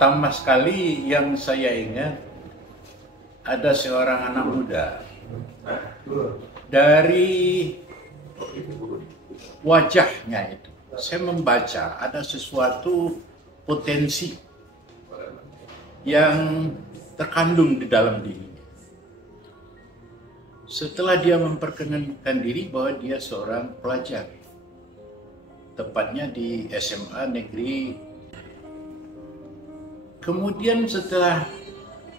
Pertama sekali yang saya ingat ada seorang anak muda. Dari wajahnya itu saya membaca ada sesuatu potensi yang terkandung di dalam dirinya. Setelah dia memperkenalkan diri bahwa dia seorang pelajar, tepatnya di SMA negeri. Kemudian setelah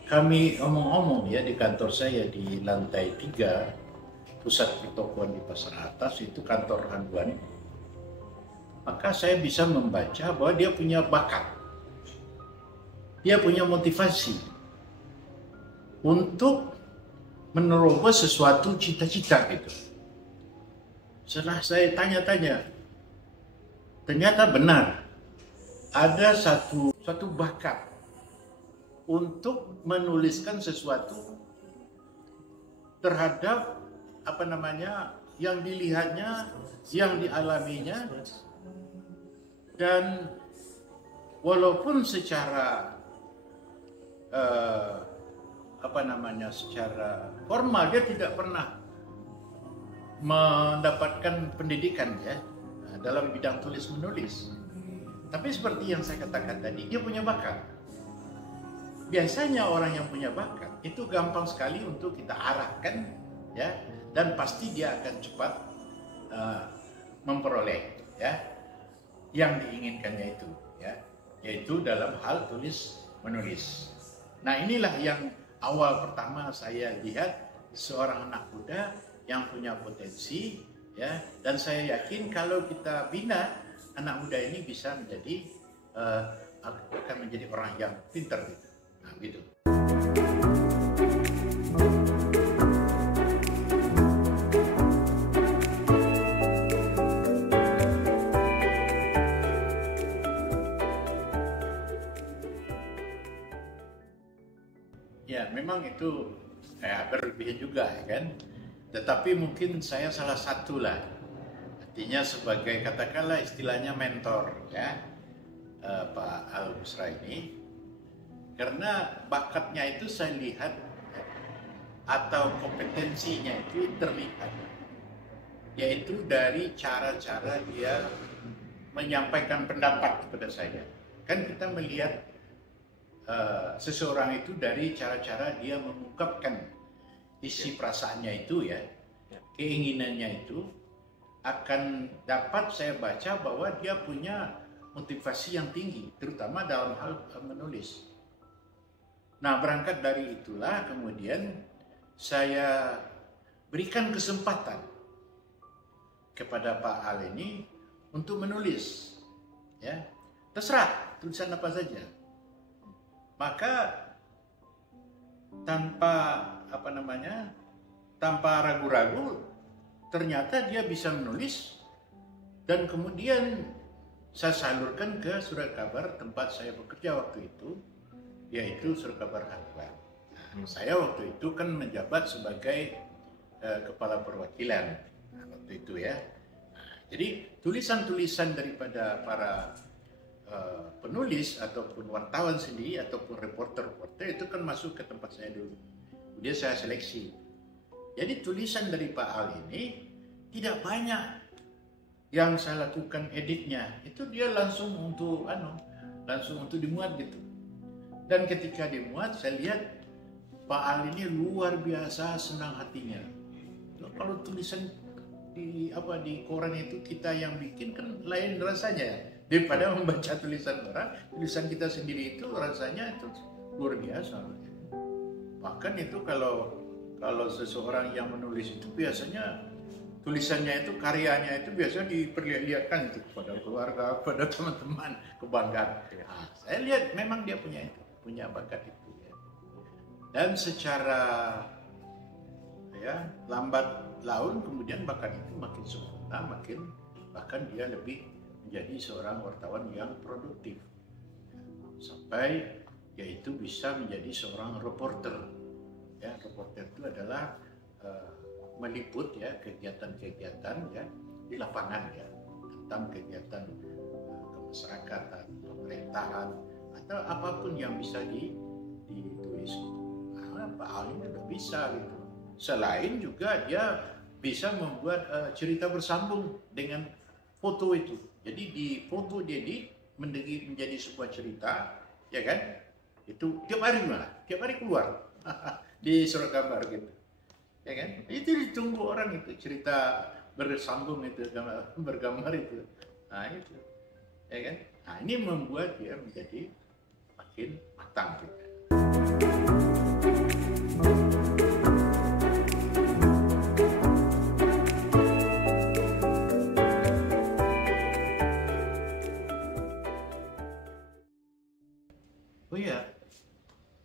kami omong-omong ya di kantor saya di lantai 3 pusat pertokoan di Pasar Atas, itu kantor haluan, maka saya bisa membaca bahwa dia punya bakat, dia punya motivasi untuk menerobos sesuatu cita-cita gitu. Setelah saya tanya-tanya, ternyata benar ada satu bakat untuk menuliskan sesuatu terhadap yang dilihatnya, yang dialaminya, dan walaupun secara secara formal dia tidak pernah mendapatkan pendidikan ya dalam bidang tulis menulis, tapi seperti yang saya katakan tadi, dia punya bakat. Biasanya orang yang punya bakat itu gampang sekali untuk kita arahkan ya, dan pasti dia akan cepat memperoleh ya yang diinginkannya itu ya, yaitu dalam hal tulis menulis. Nah, inilah yang awal pertama saya lihat seorang anak muda yang punya potensi ya, dan saya yakin kalau kita bina anak muda ini bisa menjadi akan menjadi orang yang pintar gitu. Nah, gitu. Ya, memang itu berlebihan juga ya kan. Tetapi mungkin saya salah satu lah. Artinya sebagai katakanlah istilahnya mentor ya Pak Al Busra ini. Karena bakatnya itu saya lihat atau kompetensinya itu terlihat. Yaitu dari cara-cara dia menyampaikan pendapat kepada saya. Kan kita melihat seseorang itu dari cara-cara dia mengungkapkan isi perasaannya itu ya, keinginannya itu akan dapat saya baca bahwa dia punya motivasi yang tinggi, terutama dalam hal menulis. Nah, berangkat dari itulah kemudian saya berikan kesempatan kepada Pak Al ini untuk menulis ya, terserah tulisan apa saja. Maka tanpa ragu-ragu ternyata dia bisa menulis, dan kemudian saya salurkan ke surat kabar tempat saya bekerja waktu itu, yaitu surat kabar haluan. Saya waktu itu kan menjabat sebagai kepala perwakilan waktu itu ya. Jadi tulisan-tulisan daripada para penulis ataupun wartawan sendiri ataupun reporter itu kan masuk ke tempat saya dulu. Kemudian saya seleksi. Jadi tulisan dari Pak Al ini tidak banyak yang saya lakukan editnya. Itu dia langsung untuk dimuat gitu. Dan ketika dimuat saya lihat Pak Al ini luar biasa senang hatinya. Kalau tulisan di koran itu kita yang bikin kan lain rasanya. Daripada membaca tulisan orang, tulisan kita sendiri itu rasanya itu luar biasa. Bahkan itu kalau seseorang yang menulis itu biasanya tulisannya itu, karyanya itu biasanya diperlihatkan itu kepada keluarga, kepada teman-teman, kebanggaan. Nah, saya lihat memang dia punya bakat itu. Ya. Dan secara lambat laun kemudian bakat itu makin sempurna, bahkan dia lebih menjadi seorang wartawan yang produktif sampai yaitu bisa menjadi seorang reporter ya. Reporter itu adalah meliput ya kegiatan-kegiatan ya di lapangan ya, tentang kegiatan kemasyarakatan, pemerintahan, atau apapun yang bisa ditulis. Nah, Pak Al ini udah bisa gitu. Selain juga dia bisa membuat cerita bersambung dengan foto itu. Jadi di foto dia menjadi sebuah cerita, ya kan? Itu tiap hari gimana? Tiap hari keluar di surat kabar gitu, ya kan? Itu ditunggu orang itu cerita bersambung itu, bergambar itu. Nah itu, ya kan? Nah ini membuat dia menjadi makin matang gitu. Oh iya,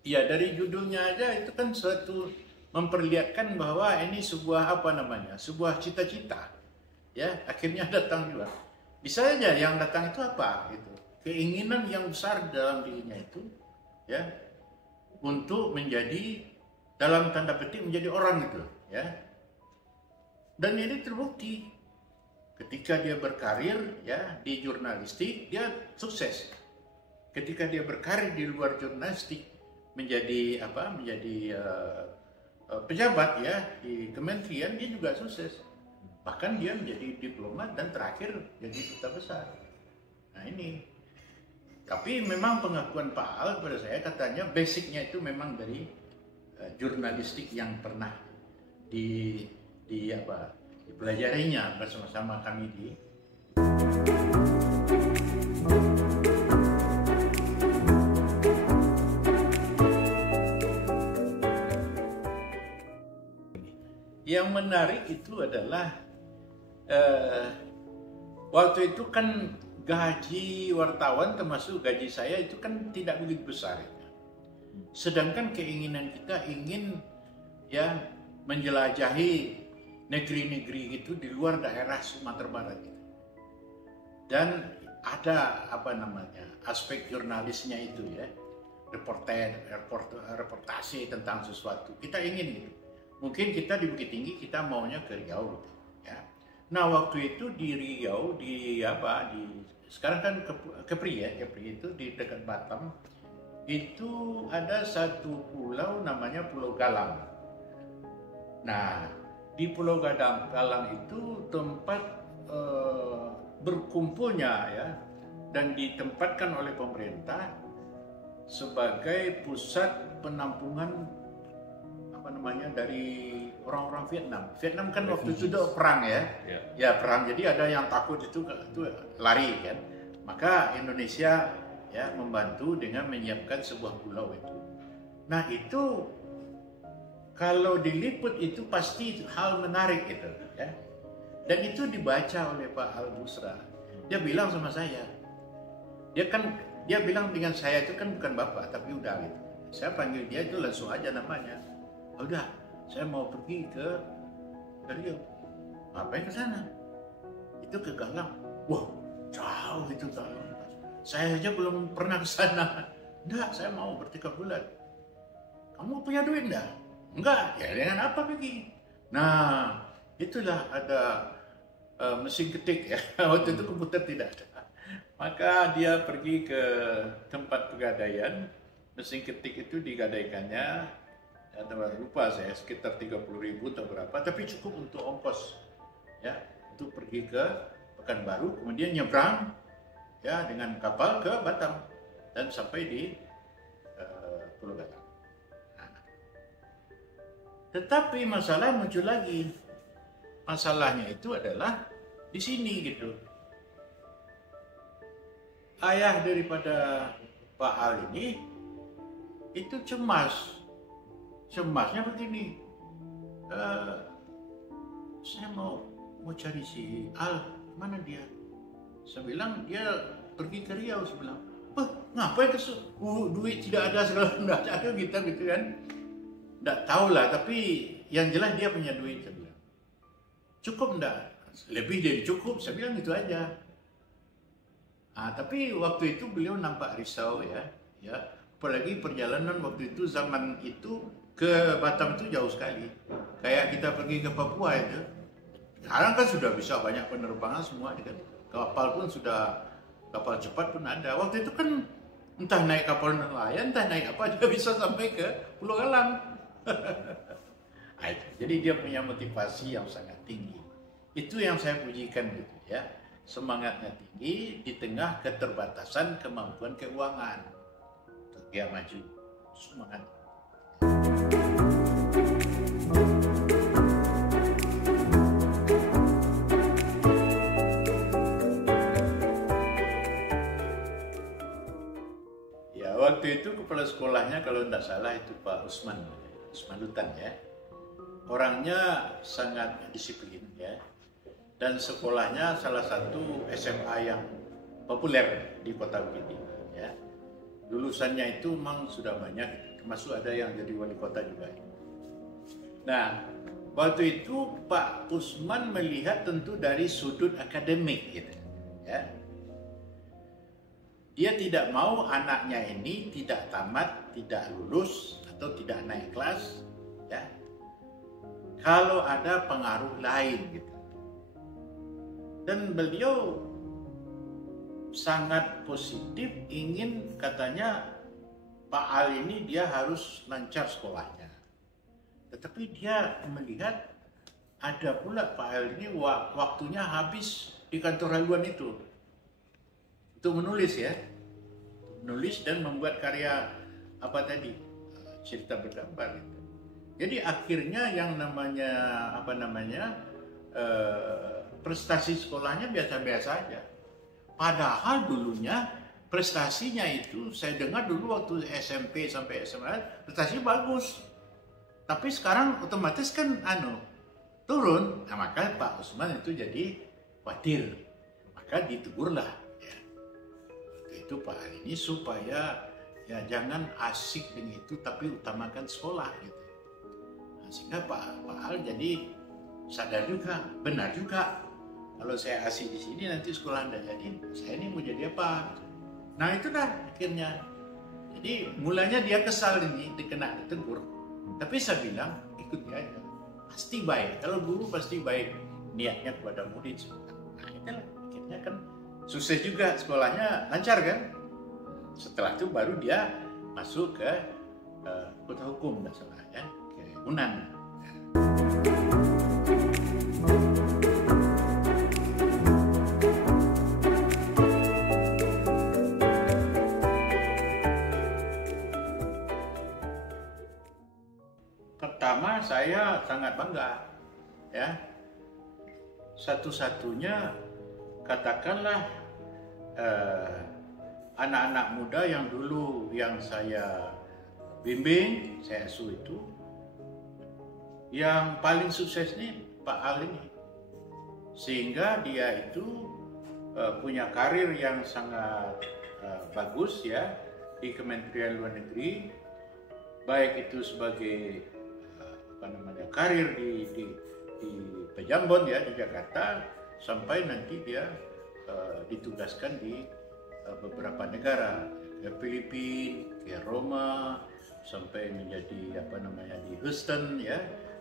ya dari judulnya aja itu kan suatu memperlihatkan bahwa ini sebuah apa namanya, sebuah cita-cita, ya akhirnya datang juga. Bisa aja yang datang itu apa, gitu, keinginan yang besar dalam dirinya itu, ya, untuk menjadi dalam tanda petik menjadi orang gitu, ya. Dan ini terbukti ketika dia berkarir, ya, di jurnalistik dia sukses. Ketika dia berkarir di luar jurnalistik menjadi pejabat ya di kementerian, dia juga sukses. Bahkan dia menjadi diplomat dan terakhir jadi duta besar. Nah ini. Tapi memang pengakuan Pak Al kepada saya katanya basicnya itu memang dari jurnalistik yang pernah dipelajarinya bersama-sama kami di. Yang menarik itu adalah waktu itu kan gaji wartawan termasuk gaji saya itu kan tidak begitu besar. Sedangkan keinginan kita ingin ya menjelajahi negeri-negeri itu di luar daerah Sumatera Barat. Dan ada aspek jurnalisnya itu ya, reportase tentang sesuatu. Kita ingin gitu. Mungkin kita di Bukit Tinggi kita maunya ke Riau gitu, ya. Nah waktu itu di Riau sekarang kan Kepri itu di dekat Batam itu ada satu pulau namanya Pulau Galang. Nah di Pulau Galang itu tempat berkumpulnya ya dan ditempatkan oleh pemerintah sebagai pusat penampungan dari orang-orang Vietnam. Vietnam kan waktu itu sudah perang ya perang. Jadi ada yang takut itu lari kan. Maka Indonesia ya membantu dengan menyiapkan sebuah pulau itu. Nah itu kalau diliput itu pasti hal menarik gitu ya. Dan itu dibaca oleh Pak Al Busra. Dia bilang sama saya, dia bilang dengan saya itu kan bukan bapak tapi udah gitu. Saya panggil dia itu langsung aja namanya. Udah, saya mau pergi ke Riau. Ngapain ke sana? Itu ke Galang. Wah, jauh itu Galang. Saya aja belum pernah ke sana. Enggak, saya mau ber3 bulan. Kamu punya duit enggak? Enggak, ya dengan apa pergi? Nah, itulah ada mesin ketik ya. Waktu itu komputer tidak ada. Maka dia pergi ke tempat pegadaian. Mesin ketik itu digadaikannya. Lupa saya sekitar 30.000 atau berapa, tapi cukup untuk ongkos ya untuk pergi ke Pekanbaru, kemudian nyebrang ya dengan kapal ke Batam dan sampai di Pulau Galang. Nah, tetapi masalah muncul lagi. Masalahnya itu adalah di sini gitu. Ayah daripada Pak Al ini itu cemas. Cemasnya begini, saya mau cari si Al, mana dia? Saya bilang dia pergi ke Riau. Saya bilang, ngapain ke duit tidak ada segala tidak ada gitu kan? Tidak tahu lah, tapi yang jelas dia punya duit. Saya bilang, cukup enggak? Lebih dari cukup, saya bilang gitu aja. Nah, tapi waktu itu beliau nampak risau ya. Apalagi perjalanan waktu itu zaman itu ke Batam itu jauh sekali. Kayak kita pergi ke Papua itu. Sekarang kan sudah bisa banyak penerbangan semua kan. Kapal pun sudah, kapal cepat pun ada. Waktu itu kan Entah naik kapal nelayan, entah naik apa, dia bisa sampai ke Pulau Galang. Nah, jadi dia punya motivasi yang sangat tinggi. Itu yang saya pujikan gitu ya. Semangatnya tinggi di tengah keterbatasan kemampuan keuangan. Untuk dia maju. Semangat. Ya, waktu itu kepala sekolahnya kalau tidak salah itu Pak Usman Dutan ya. Orangnya sangat disiplin ya. Dan sekolahnya salah satu SMA yang populer di Kota Bukit Tinggi ya. Lulusannya itu memang sudah banyak, termasuk ada yang jadi wali kota juga. Nah, waktu itu Pak Usman melihat tentu dari sudut akademik gitu ya. Dia tidak mau anaknya ini tidak tamat, tidak lulus atau tidak naik kelas ya. Kalau ada pengaruh lain gitu. Dan beliau sangat positif ingin katanya Pak Al ini dia harus lancar sekolahnya. Tetapi dia melihat ada pula Pak Al ini waktunya habis di kantor haluan itu untuk menulis ya, menulis dan membuat karya apa tadi, cerita bergambar itu. Jadi akhirnya yang namanya prestasi sekolahnya biasa-biasa aja. Padahal dulunya prestasinya itu saya dengar dulu waktu SMP sampai SMA prestasi bagus. Tapi sekarang otomatis kan turun. Nah, maka Pak Usman itu jadi khawatir. Maka ditegurlah ya. Waktu itu Pak Al ini supaya ya jangan asik dengan itu tapi utamakan sekolah gitu. Nah, sehingga Pak Al jadi sadar juga, benar juga. Kalau saya asik di sini nanti sekolah Anda jadi, saya ini mau jadi apa? Nah itu dah akhirnya. Jadi mulanya dia kesal ini, dikena ditegur. Tapi saya bilang ikuti aja, pasti baik. Kalau guru pasti baik niatnya kepada murid. Nah itulah akhirnya kan sukses juga sekolahnya lancar kan. Setelah itu baru dia masuk ke Kota Hukum nggak salah ya, ke Unan. Pertama saya sangat bangga ya, satu-satunya katakanlah anak-anak muda yang dulu yang saya bimbing, saya asuh itu yang paling sukses nih Pak Al ini, sehingga dia itu punya karir yang sangat bagus ya di Kementerian Luar Negeri, baik itu sebagai karir di Pejambon ya di Jakarta, sampai nanti dia ditugaskan di beberapa negara, ke Filipina, ke Roma, sampai menjadi di Houston ya,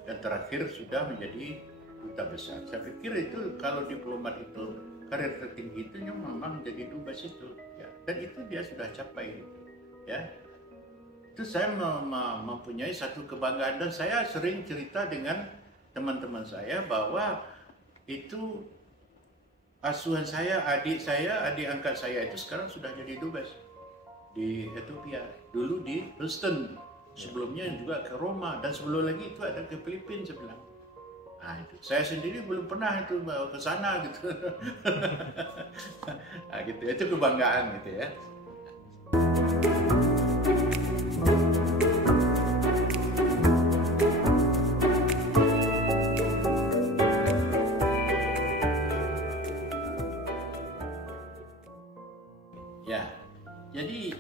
dan terakhir sudah menjadi duta besar. Saya pikir itu kalau diplomat itu karir tertinggi itu memang jadi dubes itu ya, dan itu dia sudah capai ya. Itu saya mempunyai satu kebanggaan, dan saya sering cerita dengan teman-teman saya bahwa itu asuhan saya, adik angkat saya itu sekarang sudah jadi dubes di Ethiopia, dulu di Houston, sebelumnya juga ke Roma, dan sebelum lagi itu ada ke Filipina sebelah. Nah itu saya sendiri belum pernah itu ke sana gitu. Nah gitu, itu kebanggaan gitu ya. Ya, jadi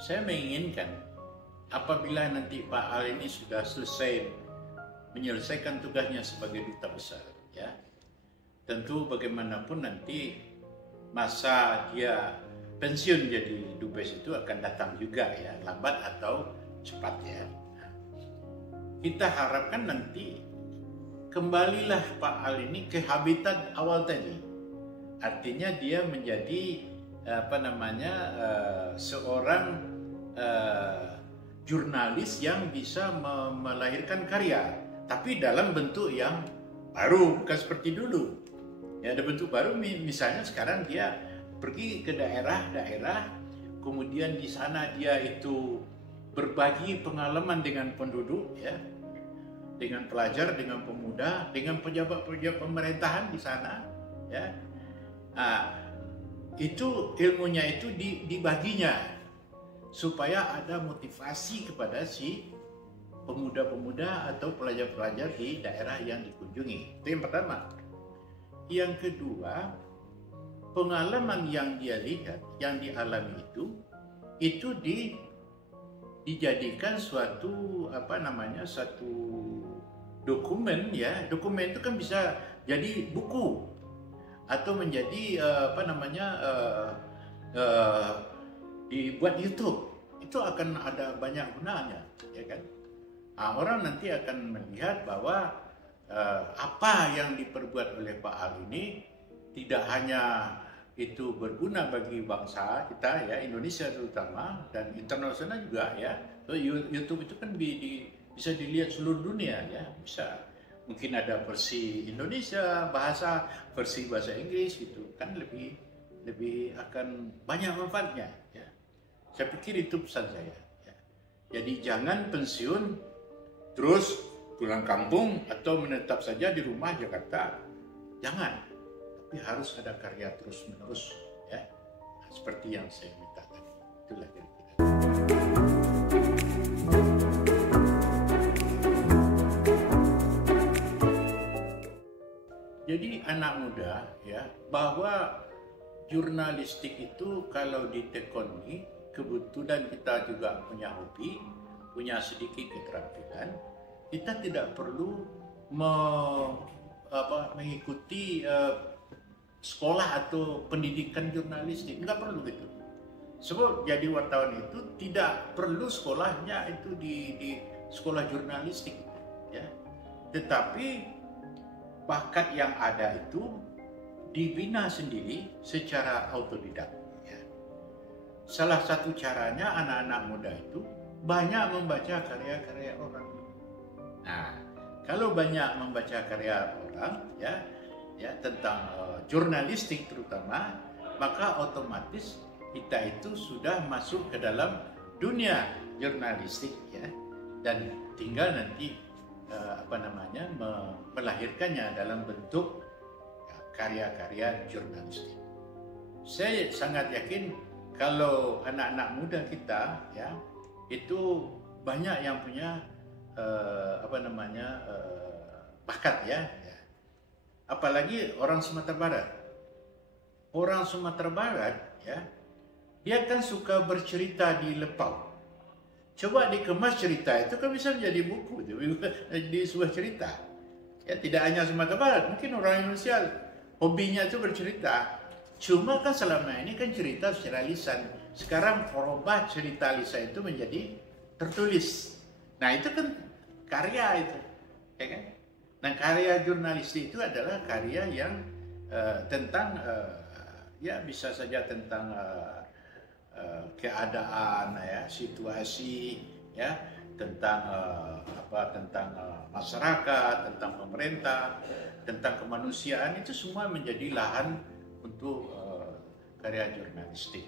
saya menginginkan apabila nanti Pak Al ini sudah selesai menyelesaikan tugasnya sebagai duta besar, ya, tentu bagaimanapun nanti masa dia pensiun jadi dubes itu akan datang juga ya, lambat atau cepat ya. Kita harapkan nanti kembalilah Pak Al ini ke habitat awal tadi. Artinya dia menjadi seorang jurnalis yang bisa melahirkan karya, tapi dalam bentuk yang baru, bukan seperti dulu. Ya, ada bentuk baru, misalnya sekarang dia pergi ke daerah-daerah, kemudian di sana dia itu berbagi pengalaman dengan penduduk, ya, dengan pelajar, dengan pemuda, dengan pejabat-pejabat pemerintahan di sana, ya. Nah, itu ilmunya itu dibaginya supaya ada motivasi kepada si pemuda-pemuda atau pelajar-pelajar di daerah yang dikunjungi. Itu yang pertama. Yang kedua, pengalaman yang dia lihat, yang dialami itu dijadikan suatu satu dokumen, ya. Dokumen itu kan bisa jadi buku atau menjadi dibuat YouTube. Itu akan ada banyak gunanya, ya kan? Nah, orang nanti akan melihat bahwa apa yang diperbuat oleh Pak Al ini tidak hanya itu berguna bagi bangsa kita, ya, Indonesia terutama, dan internasional juga, ya. So, YouTube itu kan bisa dilihat seluruh dunia, ya, bisa. Mungkin ada versi Indonesia, versi bahasa Inggris, gitu kan, lebih akan banyak manfaatnya, ya. Saya pikir itu pesan saya, ya. Jadi jangan pensiun terus pulang kampung atau menetap saja di rumah Jakarta, jangan. Tapi harus ada karya terus-menerus, ya, seperti yang saya minta tadi. Itulah kira-kira. Jadi anak muda, ya, bahwa jurnalistik itu kalau ditekuni, kebetulan kita juga punya hobi, punya sedikit keterampilan, kita tidak perlu mengikuti sekolah atau pendidikan jurnalistik, nggak perlu gitu. Sebab jadi wartawan itu tidak perlu sekolahnya itu di sekolah jurnalistik, ya. Tetapi bakat yang ada itu dibina sendiri secara autodidak, ya. Salah satu caranya anak-anak muda itu banyak membaca karya-karya orang. Nah, kalau banyak membaca karya orang, ya tentang jurnalistik terutama, maka otomatis kita itu sudah masuk ke dalam dunia jurnalistik, ya, dan tinggal nanti melahirkannya dalam bentuk karya-karya jurnalistik. Saya sangat yakin kalau anak-anak muda kita, ya, itu banyak yang punya bakat, ya. Apalagi orang Sumatera Barat. Orang Sumatera Barat, ya, dia kan suka bercerita di lepau. Coba dikemas cerita itu kan bisa menjadi buku, jadi sebuah cerita. Ya, tidak hanya Sumatera Barat, mungkin orang Indonesia hobinya itu bercerita. Cuma kan selama ini kan cerita secara lisan. Sekarang merubah cerita lisan itu menjadi tertulis. Nah, itu kan karya itu, ya kan? Nah, karya jurnalistik itu adalah karya yang tentang ya bisa saja tentang keadaan, ya, situasi, ya, tentang masyarakat, tentang pemerintah, tentang kemanusiaan, itu semua menjadi lahan untuk karya jurnalistik.